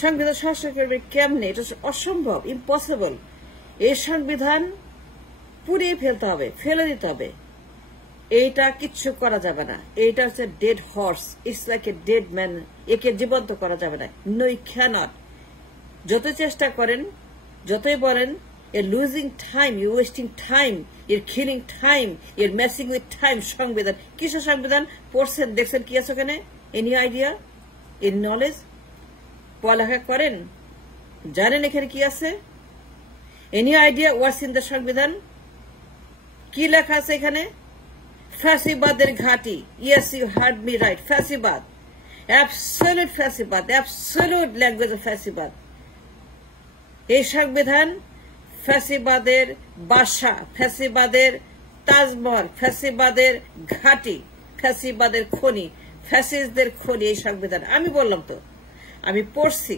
সংবিধান শাসন করবে কেমনে? এটা অসম্ভব, ইম্পসিবল। এই সংবিধান পুড়িয়ে ফেলতে হবে, ফেলে দিতে হবে। এইটা কিচ্ছু করা যাবে না। এইটা হচ্ছে dead horse, it's like a dead man. একে জীবন্ত করা যাবে না। No you can't. যত চেষ্টা করেন, যতই বলেন, you're losing time, you're wasting time, you're killing time, you're messing with time. সংবিধান কিসের সংবিধান পড়ছেন, দেখছেন কি আছে ওখানে? Any idea, any knowledge? পড়ালেখা করেন, জানেন এখানে কি আছে? Any idea what's in the সংবিধান? কি লেখা আছে এখানে? ফ্যাসিবাদের ঘাঁটি। Yes, you heard me right, ফ্যাসিবাদ, অ্যাবসলিউট ফ্যাসিবাদ, অ্যাবসলিউট ল্যাঙ্গুয়েজ অফ ফ্যাসিবাদ। এই সংবিধান ফ্যাসিবাদের বাসা, ফ্যাসিবাদের তাজমহল, ফ্যাসিবাদের ঘাঁটি, ফ্যাসিবাদের খনি, ফ্যাসিস্টদের খনি এই সংবিধান। আমি বললাম তো, আমি পড়ছি।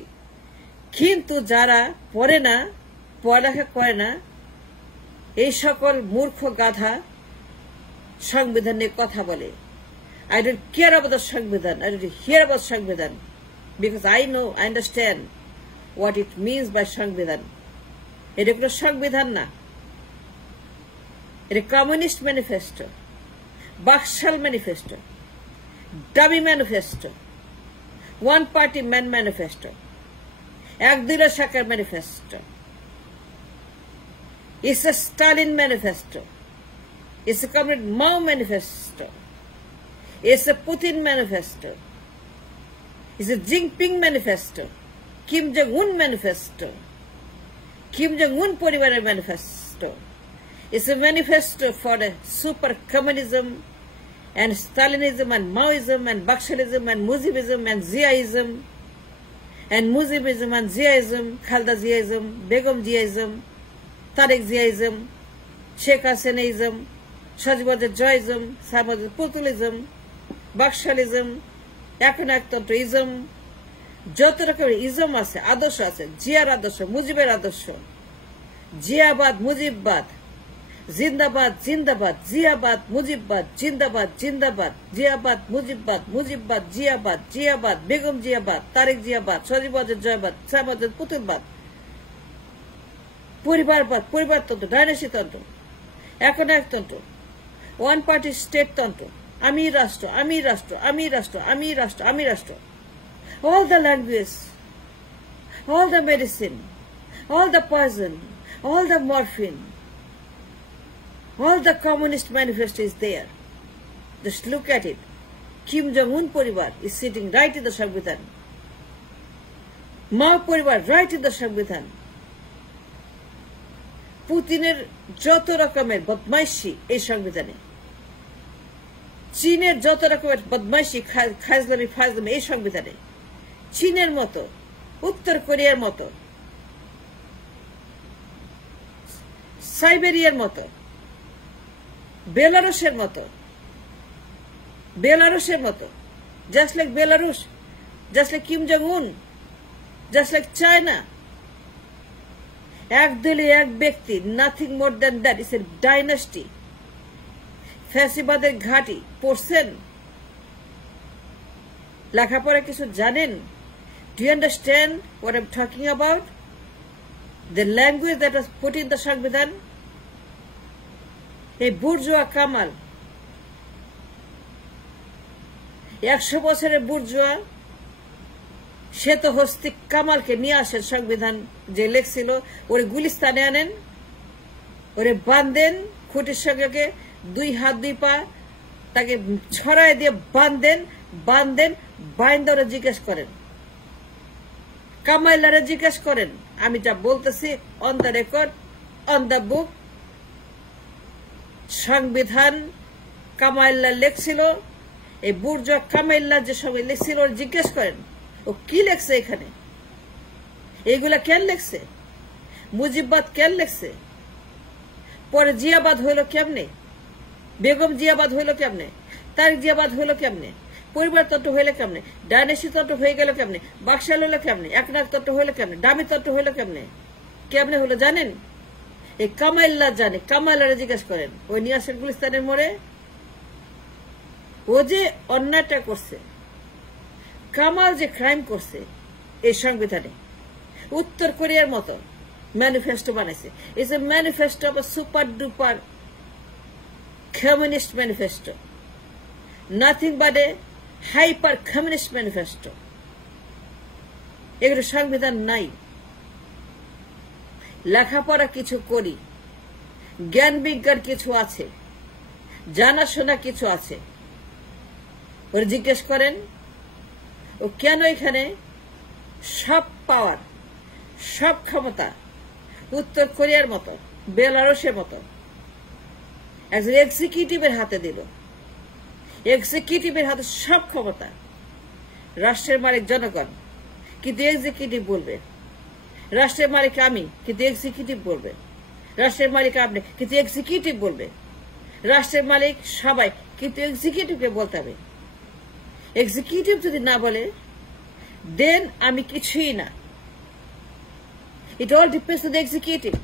কিন্তু যারা পড়ে না, পড়ালেখা করে না, এই সকল মূর্খ গাধা সংবিধান নিয়ে কথা বলে। I don't care about the সংবিধান, I don't hear about সংবিধান, because I know, I understand what it means by সংবিধান। এটা কোনো সংবিধান না, এটা কমিউনিস্ট ম্যানিফেস্টো, বাকশাল ম্যানিফেস্টো, ডাবি manifesto, one party man manifesto, একদিলা শাখার manifesto. It's a Stalin manifesto. It's a Comrade Mao manifesto. It's a Putin manifesto. It's a Jinping manifesto. Kim Jong-un manifesto. Kim Jong-un পরিবারের manifesto. It's a manifesto for the super communism and Stalinism and Maoism and Bakshalism and Mujibism and Ziaism and Mujibism and Ziaism, Khalda Ziaism, Begum Ziaism, Tariq Ziaism, Sheikh Hasinaism, Shajibazir Joyism, Samazir Putulism, Bakshalism, একনায়কতন্ত্রইজম, যত রকমের ism আছে, আদর্শ আছে, জিয়ার আদর্শ, মুজিবের আদর্শ, জিয়াবাদ, মুজিববাদ, জিন্দাবাদ, জিন্দাবাদ, জিয়াবাদ, মুজিববাদ, জিন্দাবাদ, জিন্দাবাদ, জিয়াবাদ, মুজিববাদ, মুজিববাদ, জিয়াবাদ, জিয়াবাদ, বেগম জিয়াবাদ, তারেক জিয়াবাদ, সজীববাদের জয়বাদ, সামাজের পুতুলবাদ, পরিবারবাদ, পরিবারতন্ত্র, ডাইনাসিতন্ত্র, একনায়কতন্ত্র, ওয়ান পার্টি স্টেটতন্ত্র, আমি রাষ্ট্র, আমি রাষ্ট্র, আমি রাষ্ট্র, আমি রাষ্ট্র, আমি রাষ্ট্র। All the language, all the medicine, all the poison, all the morphine, all the communist manifesto is there. Just look at it. Kim Jong-un poribar is sitting right in the সংবিধান. Mao poribar right in the সংবিধান. পুতিনের যত রকমের বদমাইশি এই সংবিধানে, চীনের যত রকমের বদমাইশি, খাজলামি ফাজলামি এই সংবিধানে, চীনের মতো, উত্তর কোরিয়ার মতো, সাইবেরিয়ার মতো, বেলারুশের মতো, বেলারুশের মতো, just like Belarus, just like Kim Jong Un, just like China. এক দলে এক ব্যক্তি, nothing more than that, it's a dynasty. ফ্যাসিবাদের ঘাঁটি পড়ছেন? লেখাপড়া কিছু জানেন? Do you understand what I'm talking about? The language that was put in the সংবিধান? এই বুর্জোয়া কামাল, 100 বছরের বুর্জোয়া, সে তো হস্তিক কামালকে নিয়ে আসেন সংবিধান যে লেখছিল, ওরে গুলিস্তানে আনেন, ওরে বাঁধেন খুঁটির সঙ্গে, 2 হাত 2 পা, তাকে ছড়ায় দিয়ে বাঁধেন, বাইন্দা ওরা জিজ্ঞেস করেন, কামাইলারে জিজ্ঞেস করেন। আমি যা বলতেছি on the record, on the book. সংবিধান কামাইল্লা লেখছিল, এই বুর্জোয়া কামাইল্লা যে সবাই লেখছিল ওরা জিজ্ঞেস করেন ও কি লেখছে এখানে, এইগুলা কেন লেখছে, মুজিববাদ কেন লেখছে, পরে জিয়াবাদ হইল কেমনে, বেগম জিয়াবাদ হইল কেমনে, তারিক জিয়াবাদ হইল কেমনে, পরিবারতন্ত্র হইলে কেমনে, ডাইনাসি তন্ত্র হয়ে গেল কেমনে, বাকশাল হইল কেমনে, একনাথ তন্ত্র হইল কেমনে, ডামি তন্ত্র হইল কেমনে, কেমনে হলো জানেন? এই কামাইল্লা জানে, কামাইল্লারে জিজ্ঞেস করেন। ওই নিয়ে আসেন গুলিস্তানের মোড়ে, ও যে অন্যায়টা করছে, কামাল যে ক্রাইম করছে, এই সংবিধানে উত্তর কোরিয়ার মতো ম্যানিফেস্টো বানাইছে it's a manifesto of a super duper communist manifesto nothing but a hyper communist manifesto এগুলো সংবিধান নাই লেখাপড়া কিছু করি জ্ঞান বিজ্ঞান কিছু আছে জানাশোনা কিছু আছে ওরা জিজ্ঞেস করেন ও কেন এখানে সব পাওয়ার সব ক্ষমতা উত্তর কোরিয়ার মতো বেলারুশের মতো একজন এক্সিকিউটিভের হাতে দিল এক্সিকিউটিভের হাতে সব ক্ষমতা রাষ্ট্রের মালিক জনগণ কিন্তু এক্সিকিউটিভ বলবে রাষ্ট্রের মালিক আমি কিন্তু এক্সিকিউটিভ বলবে রাষ্ট্রের মালিক আপনি কিন্তু এক্সিকিউটিভ বলবে রাষ্ট্রের মালিক সবাই কিন্তু এক্সিকিউটিভকে বলতে হবে এক্সিকিউটিভ যদি না বলে দেন আমি কিছুই না It all depends on the executive.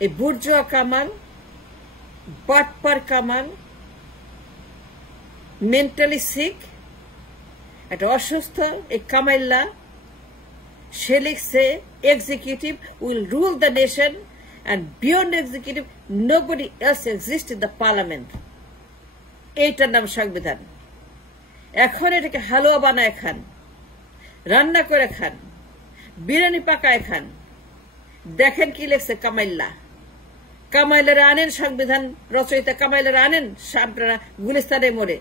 A bourgeois Kamal, Batpar Kamal, mentally sick, at Oshustha, a Kamala, Shelik say, executive will rule the nation, and beyond executive, nobody else exists in the parliament. এইটার নাম সংবিধান এখন এটাকে হালুয়া বানায় খান রান্না করে খান বিরিয়ানি পাকায় খান দেখেন কি লেখছে কামাইলারা আনেন সংবিধান রচয়িতা কামাইলারা আনেন আপনারা গুলিস্তানে মোড়ে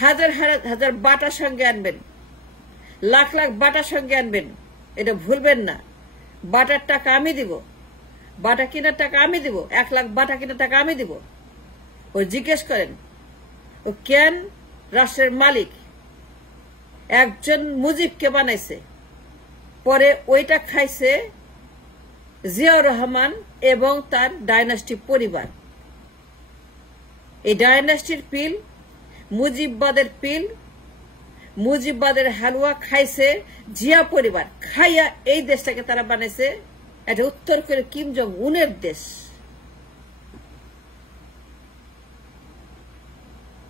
হাজার হাজার বাটার সঙ্গে আনবেন লাখ লাখ বাটার সঙ্গে আনবেন এটা ভুলবেন না বাটার টাকা আমি দিব বাটা কেনার টাকা আমি দিব 1 লাখ বাটা কেনার টাকা আমি দিব ও জিজ্ঞেস করেন ও কেন রাষ্ট্রের মালিক একজন মুজিবকে বানাইছে পরে ওইটা খাইছে জিয়াউর রহমান এবং তার ডাইনাস্টি পরিবার এই ডাইনাস্টির পিল মুজিববাদের পিল মুজিববাদের হালুয়া খাইছে জিয়া পরিবার খাইয়া এই দেশটাকে তারা বানাইছে এটা উত্তর কোরিয়া কিম জং উনের দেশ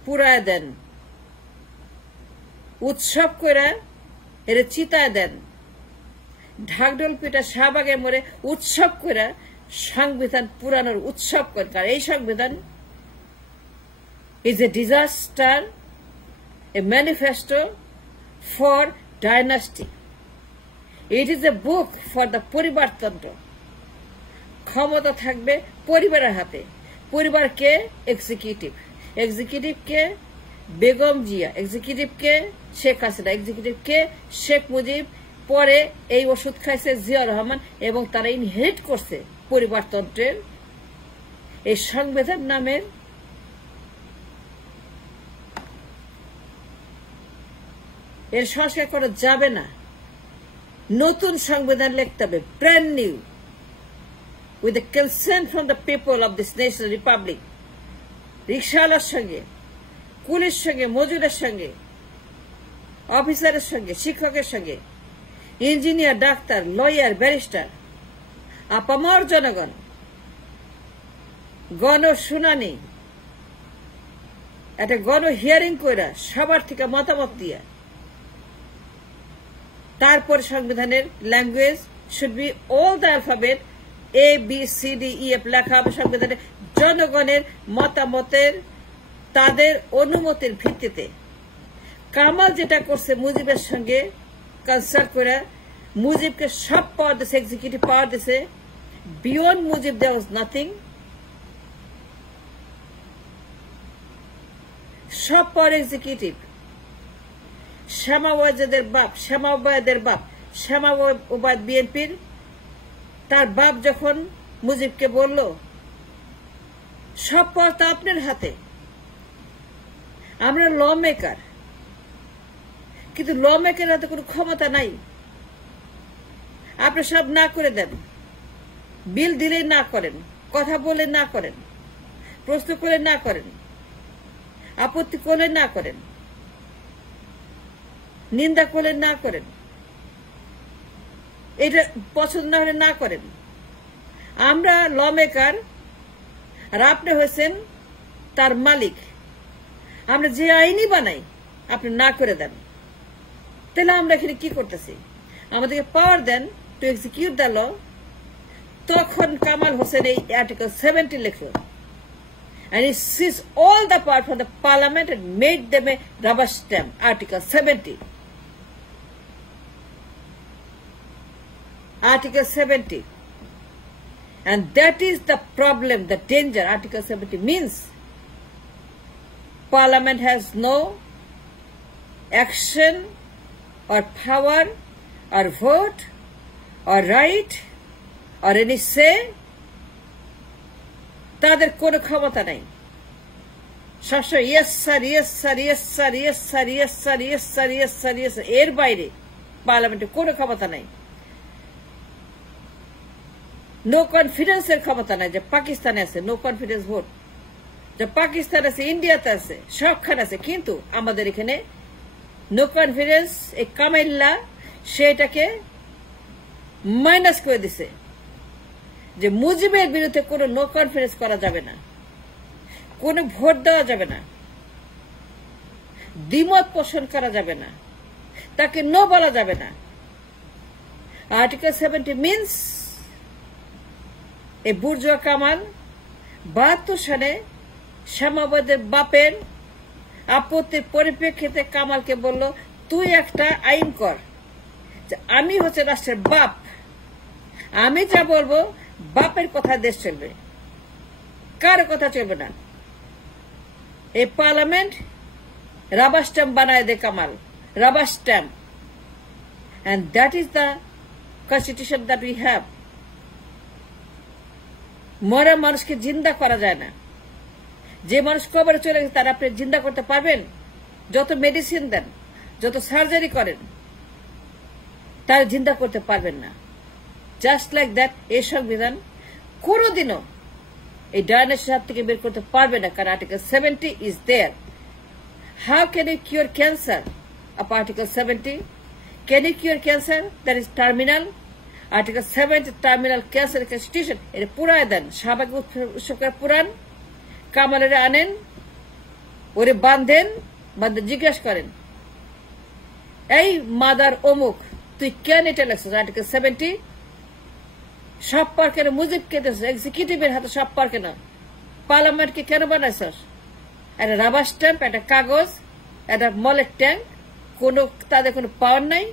পুরায় দেন উৎসব করে এর চিতায় দেন ঢাকঢোল পিটা শাহবাগের মোড়ে উৎসব করে সংবিধান পুরানোর উৎসব করে কারণ এই সংবিধান is a disaster a manifesto for dynasty it is a book for the পরিবারতন্ত্র ক্ষমতা থাকবে পরিবারের হাতে পরিবারকে এক্সিকিউটিভ এক্সিকিউটিভকে বেগম জিয়া এক্সিকিউটিভকে শেখ হাসিনা এক্সিকিউটিভকে শেখ মুজিব পরে এই ওষুধ খাইছে জিয়া রহমান এবং তারা ইনহেরিট করছে পরিবারতন্ত্রের এই সংবিধান নামের এর সংস্কার করা যাবে না নতুন সংবিধান লিখতে হবে brand new with the consent from the people of this national republic রিকশাওয়ালার সঙ্গে পুলিশ সঙ্গে মজুরের সঙ্গে অফিসারের সঙ্গে শিক্ষকের সঙ্গে ইঞ্জিনিয়ার ডাক্তার লয়ার ব্যারিস্টার আপামর জনগণ গণ শুনানি একটা গণ হিয়ারিং কইরা সবার থেকে মতামত দিয়া তারপর সংবিধানের language should be all the alphabet A B C D E F লেখা হবে সংবিধানে জনগণের মতামতের তাদের অনুমতির ভিত্তিতে কামাল যেটা করছে মুজিবের সঙ্গে কনসাল্ট করে মুজিবকে সব পাওয়ার দিছে এক্সিকিউটিভ পাওয়ার দিছে beyond Mujib there was nothing সব পাওয়ার এক্সিকিউটিভ শ্যামা ওবায়দের বাপ শ্যামা ওবায়দ বিএনপির তার বাপ যখন মুজিবকে বলল সব পাওয়ার তো আপনার হাতে আমরা ল মেকার কিন্তু ল মেকার হাতে কোনো ক্ষমতা নাই আপনি সব না করে দেন বিল দিলে না করেন কথা বলে না করেন প্রশ্ন করে না করেন আপত্তি করলে না করেন নিন্দা করলে না করেন এটা পছন্দ না হলে না করেন আমরা ল মেকার আর আপনি হয়েছেন তার মালিক আমরা যে আইনই বানাই আপনি না করে দেন তাহলে আমরা এখানে কি করতেছি? আমাদেরকে পাওয়ার দেন টু এক্সিকিউট দ্য ল। তখন কামাল হোসেন এই article 70 লিখল, and he seized all the power from the parliament and made them a rubber stamp, Article 70. Article 70. And that is the problem, the danger. Article 70 means Parliament has no action or power or vote or right or any say. তাদের কোনো ক্ষমতা নাই। সবসময় yes sir, yes sir, yes sir, yes sir, yes sir, yes sir, yes sir, yes sir, এর বাইরে পার্লামেন্টের কোনো ক্ষমতা নাই। নো কনফিডেন্সের ক্ষমতা নাই, যে পাকিস্তানে আছে নো কনফিডেন্স ভোট, যে পাকিস্তান আছে, ইন্ডিয়াতে আছে, সবখানে আছে। কিন্তু আমাদের এখানে নো কনফিডেন্স, এই কামাইল্লা সেটাকে মাইনাস করে দিছে, যে মুজিবের বিরুদ্ধে কোনো নো কনফিডেন্স করা যাবে না, কোনো ভোট দেওয়া যাবে না, দ্বিমত পোষণ করা যাবে না, তাকে নো বলা যাবে না। আর্টিকেল 70 মিনস এই বুর্জোয়া কামাল 72 সালে শ্যামাবাদের বাপের আপত্তির পরিপ্রেক্ষিতে কামালকে বলল, তুই একটা আইন কর, আমি হচ্ছে রাষ্ট্রের বাপ, আমি যা বলবো বাপের কথা দেশ চলবে, কারো কথা চলবে না। এই পার্লামেন্ট রাবার স্ট্যাম্প বানায় দে কামাল, rubber stamp. And that is the constitution that we have. মরা মানুষকে জিন্দা করা যায় না। যে মানুষ কবরে চলে গেছে তারা আপনি জিন্দা করতে পারবেন? যত মেডিসিন দেন, যত সার্জারি করেন, তারা জিন্দা করতে পারবেন না। জাস্ট লাইক দ্যাট এই সংবিধান কোনোদিনও এই ডায়নাসের হাত থেকে বের করতে পারবে না, কারণ article 70 is there. How can you cure cancer of article 70? Can you cure cancer that is terminal? Article 70 terminal cancer constitution, এটা পুরায় দেন। শাহবাগ উৎসবের পুরাণ, কামালের আনেন, ওরে বাঁধেন, বাঁধে জিজ্ঞাসা করেন, এই মাদার অমুক তুই কেন এটা লেখছিস আর্টিকেল 70? সব পার কেন মুজিবকে দিয়েছিস? এক্সিকিউটিভের হাতে সব পার কেন? পার্লামেন্টকে কেন বানাইছিস? একটা রাবার স্ট্যাম্প, একটা কাগজ, একটা মলের ট্যাঙ্ক, তাদের কোনো পাওয়ার নাই।